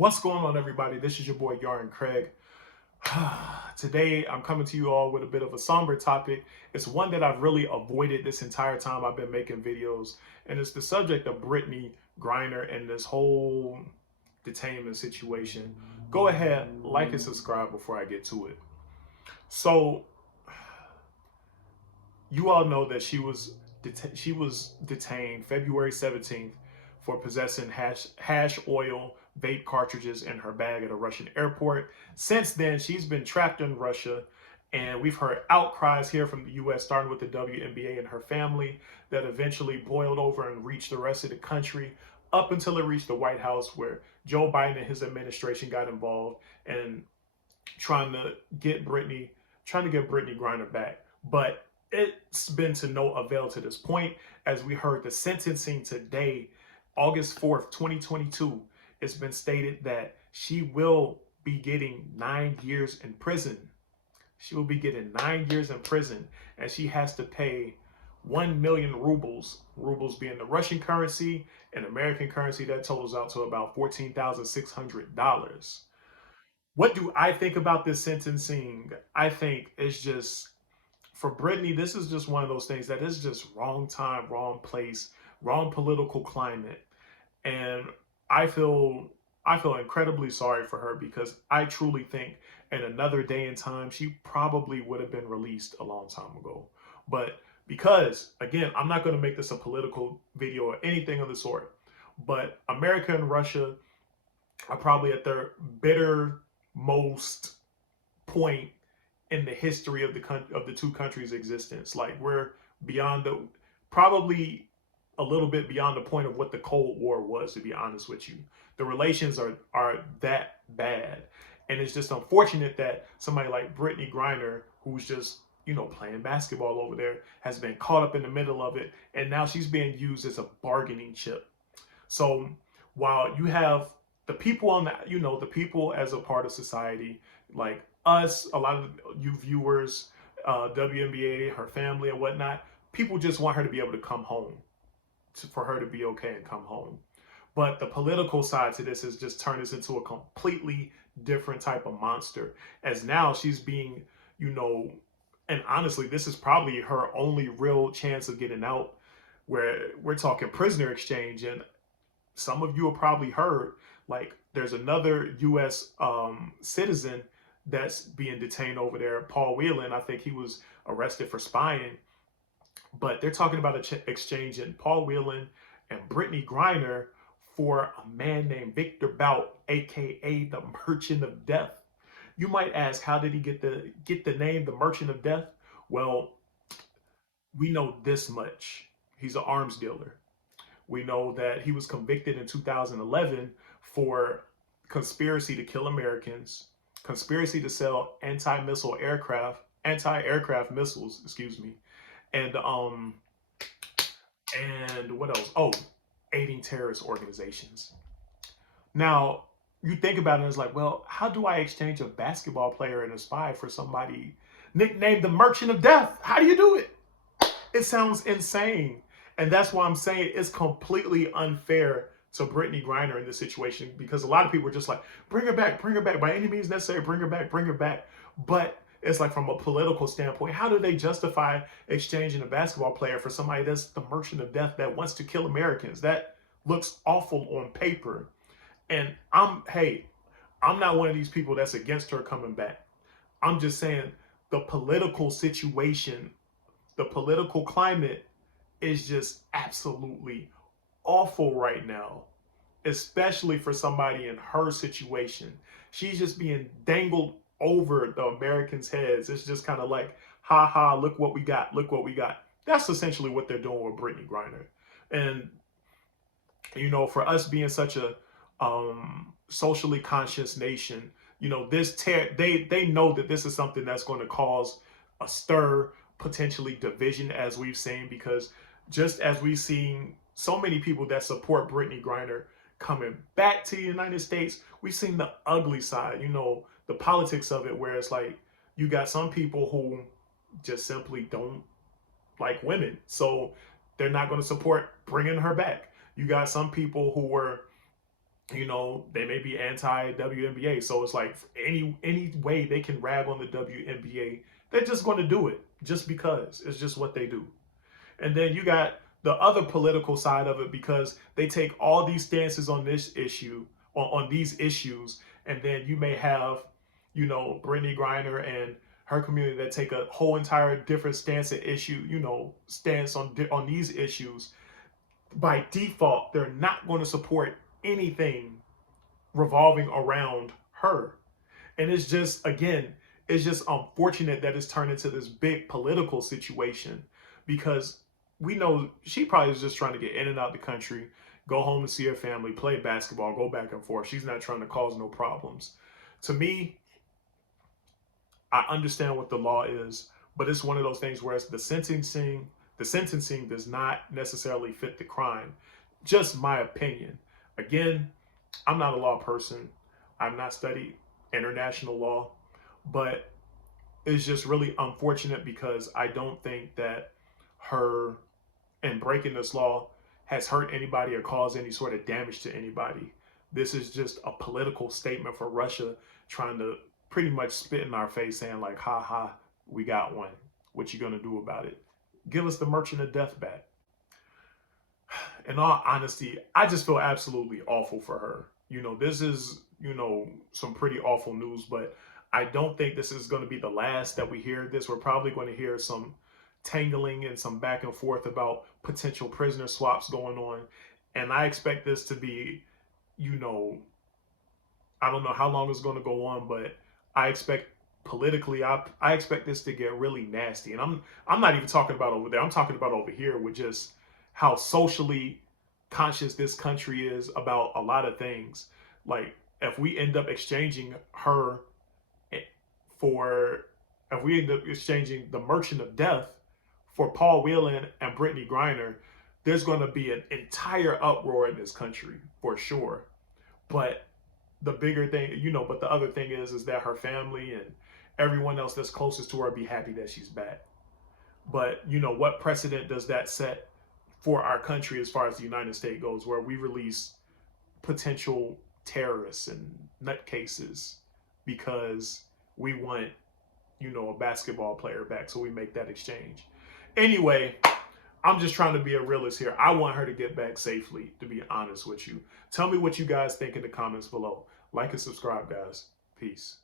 What's going on, everybody? This is your boy Yarn Craig. Today, I'm coming to you all with a bit of a somber topic. It's one that I've really avoided this entire time I've been making videos, and it's the subject of Brittney Griner and this whole detainment situation. Go ahead, like and subscribe before I get to it. So, you all know that she was detained February 17th for possessing hash oil vape cartridges in her bag at a Russian airport. Since then, she's been trapped in Russia, and we've heard outcries here from the U.S., starting with the WNBA and her family, that eventually boiled over and reached the rest of the country, up until it reached the White House, where Joe Biden and his administration got involved and trying to get Brittney, trying to get Brittney Griner back. But it's been to no avail to this point. As we heard the sentencing today, August 4th, 2022, it's been stated that she will be getting 9 years in prison. She will be getting 9 years in prison, and she has to pay 1 million rubles, rubles being the Russian currency, and American currency that totals out to about $14,600. What do I think about this sentencing? I think it's just, for Brittney, this is just one of those things that is just wrong time, wrong place, wrong political climate. And I feel I feel incredibly sorry for her, because I truly think in another day and time she probably would have been released a long time ago. But because, again, I'm not going to make this a political video or anything of the sort, but America and Russia are probably at their bitter most point in the history of the two countries' existence. Like, we're beyond the, probably a little bit beyond the point of what the Cold War was, to be honest with you. The relations are that bad. And it's just unfortunate that somebody like Brittney Griner, who's just, playing basketball over there, has been caught up in the middle of it, and now she's being used as a bargaining chip. So while you have the people on the people as a part of society, like us, a lot of you viewers, WNBA, her family and whatnot, people just want her to be able to come home, for her to be okay and come home. But the political side to this has just turned this into a completely different type of monster. As now she's being, and honestly, this is probably her only real chance of getting out, where we're talking prisoner exchange. And some of you have probably heard, like, there's another U.S. Citizen that's being detained over there, Paul Whelan. I think he was arrested for spying. But they're talking about exchanging Paul Whelan and Brittney Griner for a man named Victor Bout, aka the Merchant of Death. You might ask, how did he get the name the Merchant of Death? Well, we know this much: he's an arms dealer. We know that he was convicted in 2011 for conspiracy to kill Americans, conspiracy to sell anti-aircraft missiles, excuse me, and what else? Oh, aiding terrorist organizations. Now, you think about it, it's like, well, how do I exchange a basketball player and a spy for somebody nicknamed the Merchant of Death? How do you do it? It sounds insane. And that's why I'm saying it's completely unfair to Brittney Griner in this situation, because a lot of people are just like, bring her back by any means necessary, bring her back. But it's like, from a political standpoint, how do they justify exchanging a basketball player for somebody that's the Merchant of Death that wants to kill Americans? That looks awful on paper. And I'm not one of these people that's against her coming back. I'm just saying the political situation, the political climate is just absolutely awful right now, especially for somebody in her situation. She's just being dangled over the Americans' heads. It's just kind of like, ha ha, look what we got, look what we got. That's essentially what they're doing with Brittney Griner. And, for us being such a socially conscious nation, they know that this is something that's going to cause a stir, potentially division, as we've seen, because just as we've seen so many people that support Brittney Griner coming back to the United States, we've seen the ugly side, the politics of it, where it's like, you got some people who just simply don't like women, so they're not going to support bringing her back. You got some people who were You know, they may be anti WNBA, so it's like any way they can rag on the WNBA, they're just going to do it just because it's just what they do. And then you got the other political side of it because they take all these stances on this issue, on these issues, and then you may have, you know, Brittney Griner and her community that take a whole entire different stance at issue, you know, stance on these issues. By default, they're not going to support anything revolving around her. And it's just, again, it's just unfortunate that it's turned into this big political situation because we know she probably is just trying to get in and out the country, go home and see her family, play basketball, go back and forth. She's not trying to cause no problems. To me, I understand what the law is, but it's one of those things where it's the sentencing does not necessarily fit the crime. Just my opinion. Again, I'm not a law person. I've not studied international law, but it's just really unfortunate because I don't think that her and breaking this law has hurt anybody or caused any sort of damage to anybody. This is just a political statement for Russia trying to pretty much spit in our face saying like, ha ha, we got one. What you gonna do about it? Give us the Merchant of Death back. In all honesty, I just feel absolutely awful for her. You know, this is, you know, some pretty awful news, but I don't think this is going to be the last that we hear this. We're probably going to hear some tangling and some back and forth about potential prisoner swaps going on. And I expect this to be, you know, I don't know how long it's going to go on, but I expect politically, I expect this to get really nasty. And I'm not even talking about over there. I'm talking about over here with just how socially conscious this country is about a lot of things. Like if we end up exchanging her for, if we end up exchanging the Merchant of Death for Paul Whelan and Brittney Griner, there's going to be an entire uproar in this country for sure. But the bigger thing, you know, but the other thing is that her family and everyone else that's closest to her be happy that she's back. But, you know, what precedent does that set for our country as far as the United States goes, where we release potential terrorists and nutcases because we want, you know, a basketball player back, so we make that exchange. Anyway, I'm just trying to be a realist here. I want her to get back safely, to be honest with you. Tell me what you guys think in the comments below. Like and subscribe, guys. Peace.